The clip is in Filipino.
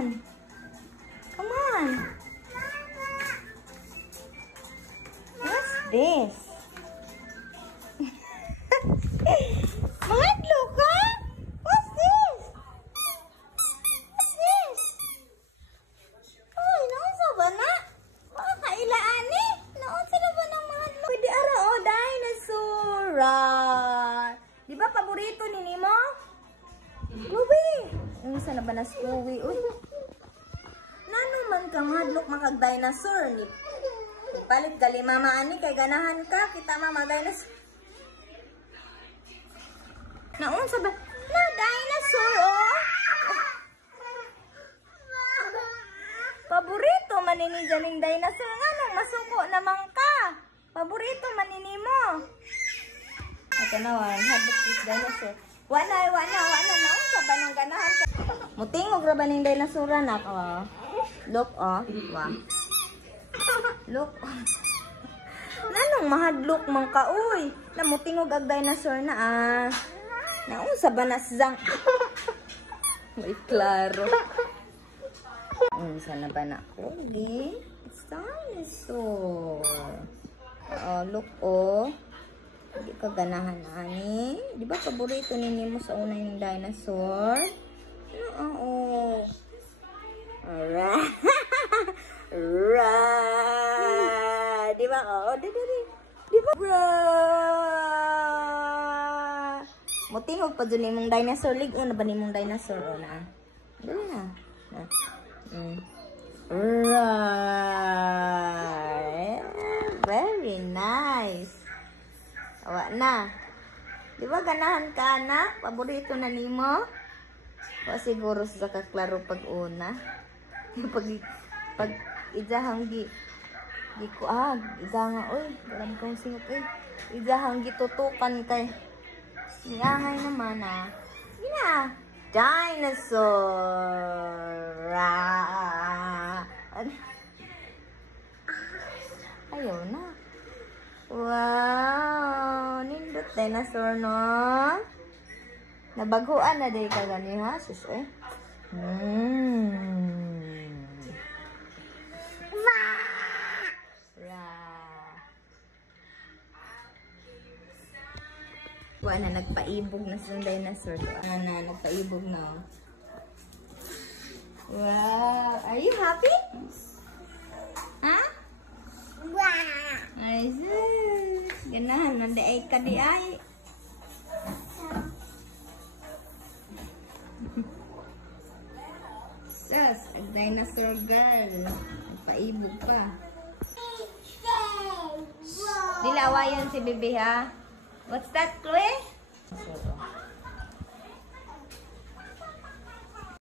on. Come on. What's this? Mahadlok ka? What's this? What's this? Uy, naunsa ba na? Baka kailaan eh. Naunsa na ba ng mahadlok? Pwede ara o, dinosaur. Di ba paborito ni Nemo? Chloe! Unsa na ba na Chloe? Uy. Nanuman kang hadlok makag-dinosaur ni palit gali mama ani kay ganahan ka kita mama dinosaur. Naunsa ba? Na dinosaur oh. Paborito man ni janing dinosaur nganong masuko naman ka. Paborito man ni mo. Ito na wan hadlok is dinosaur. Wala naunsa ba nang ganahan ka? Mutingog ra ba ning dinosaur anak oh. Look oh. Wow. Look. Nanong mahadlok man ka uy. Namutingog ag dinosaur na ah. Naunsa ba na sang? May klaro. Unsa na ba na okay? It's dinosaur. Oh, look oh. Hindi ka ganahan ani. Di ba paborito ni Nemo sa una yung dinosaur? Oo. Alright. Right. Di ba? Oo, di. Di ba? Right. Mutingog pa dun imong dinosaur. Ligo na ba nimong dinosaur? O na. Dali na. Right. Very nice. Awa na. Di ba ganahan ka anak? Paborito na nimo? O siguro sa kaklaro pag una. pag ijahang ijahang oy, dalam kong singot oy. Ijahang gitutukan kay niangay naman ah. Gina, dinosaur. Ayaw na. Wow, nindot dinosaur no. Nabaguan na day ka gani ha, sus eh. Wala na, nagpaibog na sa dinosaur. Nagpaibog na. Wow! Are you happy? Ha? Wow! Ay, sus! Ganahan, nandaay ka di ay. Sus! Ang dinosaur girl. Nagpaibog pa. Dilawayan si bebe ha? What's that, Chloe?